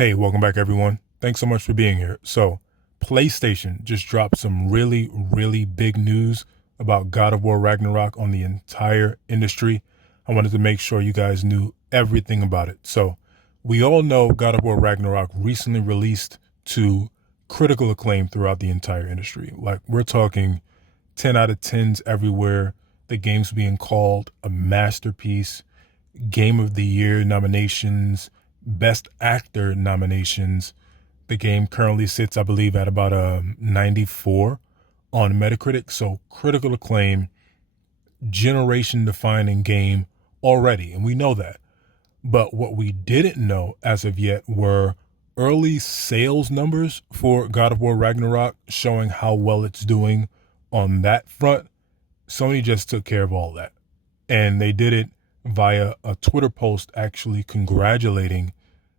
Hey, welcome back, everyone. Thanks so much for being here. So, PlayStation just dropped some really big news about God of War Ragnarok on the entire industry. I wanted to make sure you guys knew everything about it. So, we all know God of War Ragnarok recently released to critical acclaim throughout the entire industry. Like, we're talking 10 out of 10s everywhere. The game's being called a masterpiece. Game of the Year nominations, Best Actor nominations. The game currently sits, I believe, at about a 94 on Metacritic. So critical acclaim, generation defining game already. And we know that. But what we didn't know as of yet were early sales numbers for God of War Ragnarok, showing how well it's doing on that front. Sony just took care of all that. And they did it via a Twitter post actually congratulating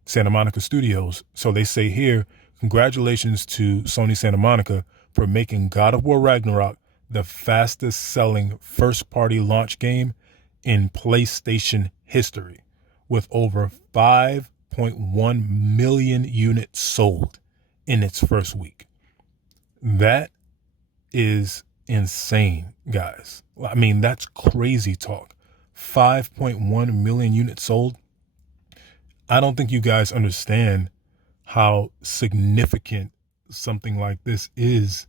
Santa Monica Studios. So they say here, congratulations to Sony Santa Monica for making God of War Ragnarok the fastest selling first party launch game in PlayStation history, with over 5.1 million units sold in its first week. That is insane, guys. I mean, that's crazy talk. 5.1 million units sold. I don't think you guys understand how significant something like this is,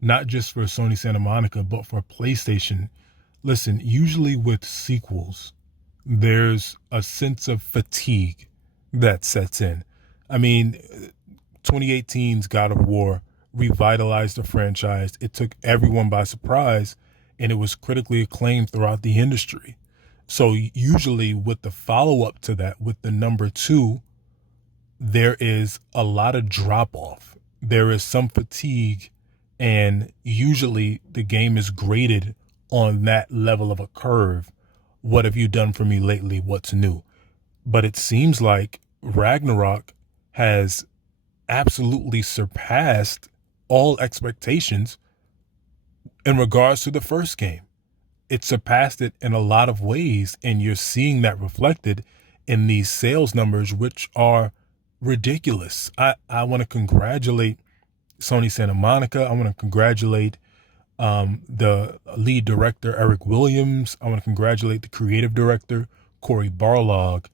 not just for Sony Santa Monica, but for PlayStation. Listen, usually with sequels, there's a sense of fatigue that sets in. I mean, 2018's God of War revitalized the franchise. It took everyone by surprise, and it was critically acclaimed throughout the industry. So usually with the follow-up to that, with the number two, there is a lot of drop-off. There is some fatigue, and usually the game is graded on that level of a curve. What have you done for me lately? What's new? But it seems like Ragnarok has absolutely surpassed all expectations in regards to the first game. It surpassed it in a lot of ways, and you're seeing that reflected in these sales numbers, which are ridiculous. I want to congratulate Sony Santa Monica. I want to congratulate the lead director, Eric Williams. I want to congratulate the creative director, Corey Barlog,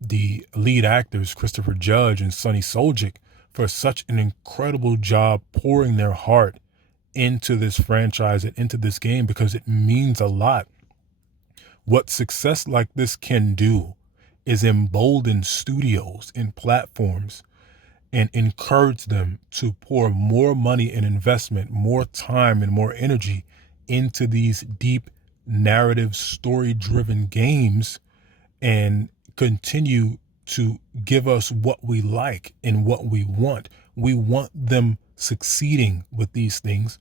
the lead actors, Christopher Judge and Sonny Soljic, for such an incredible job pouring their heart into this franchise and into this game, because it means a lot. What success like this can do is embolden studios and platforms and encourage them to pour more money and investment, more time and more energy into these deep narrative story driven games, and continue to give us what we like and what we want. We want them succeeding with these things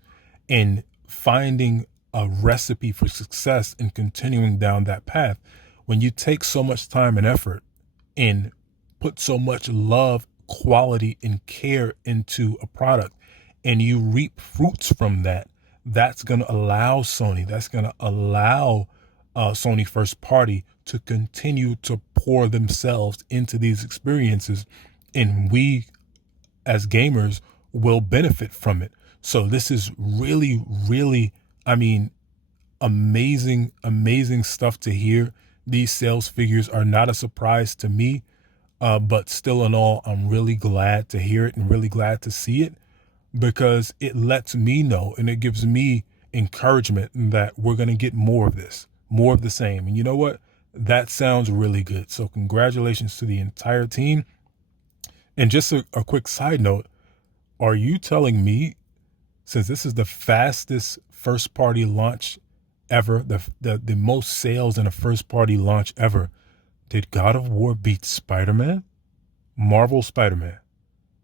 and finding a recipe for success and continuing down that path. When you take so much time and effort and put so much love, quality, and care into a product, and you reap fruits from that, that's going to allow Sony, Sony first party to continue to pour themselves into these experiences, and we as gamers will benefit from it. So this is really, I mean, amazing stuff to hear. These sales figures are not a surprise to me, but still in all, I'm really glad to hear it and really glad to see it, because it lets me know and it gives me encouragement that we're going to get more of this, more of the same. And you know what? That sounds really good. So congratulations to the entire team. And just a quick side note, are you telling me, since this is the fastest first party launch ever, the most sales in a first party launch ever, did God of War beat Spider-Man? Marvel Spider-Man.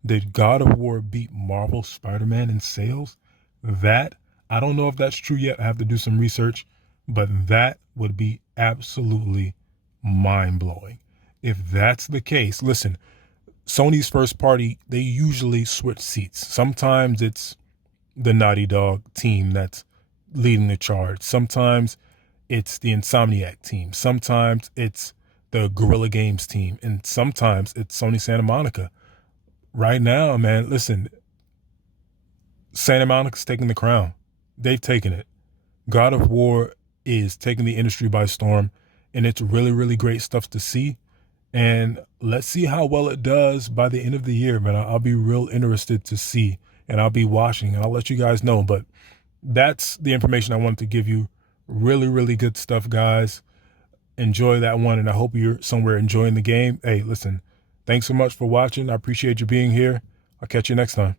Did God of War beat Marvel Spider-Man in sales? That, I don't know if that's true yet. I have to do some research, but that would be absolutely mind-blowing. If that's the case, listen, Sony's first party, they usually switch seats. Sometimes it's the Naughty Dog team that's leading the charge. Sometimes it's the Insomniac team. Sometimes it's the Guerrilla Games team, and sometimes it's Sony Santa Monica. Right now, man, listen, Santa Monica's taking the crown. They've taken it. God of War is taking the industry by storm, and it's really, really great stuff to see. And let's see how well it does by the end of the year, man. I'll be real interested to see, and I'll be watching, and I'll let you guys know. But that's the information I wanted to give you. Really, really good stuff, guys. Enjoy that one, and I hope you're somewhere enjoying the game. Hey, listen, thanks so much for watching. I appreciate you being here. I'll catch you next time.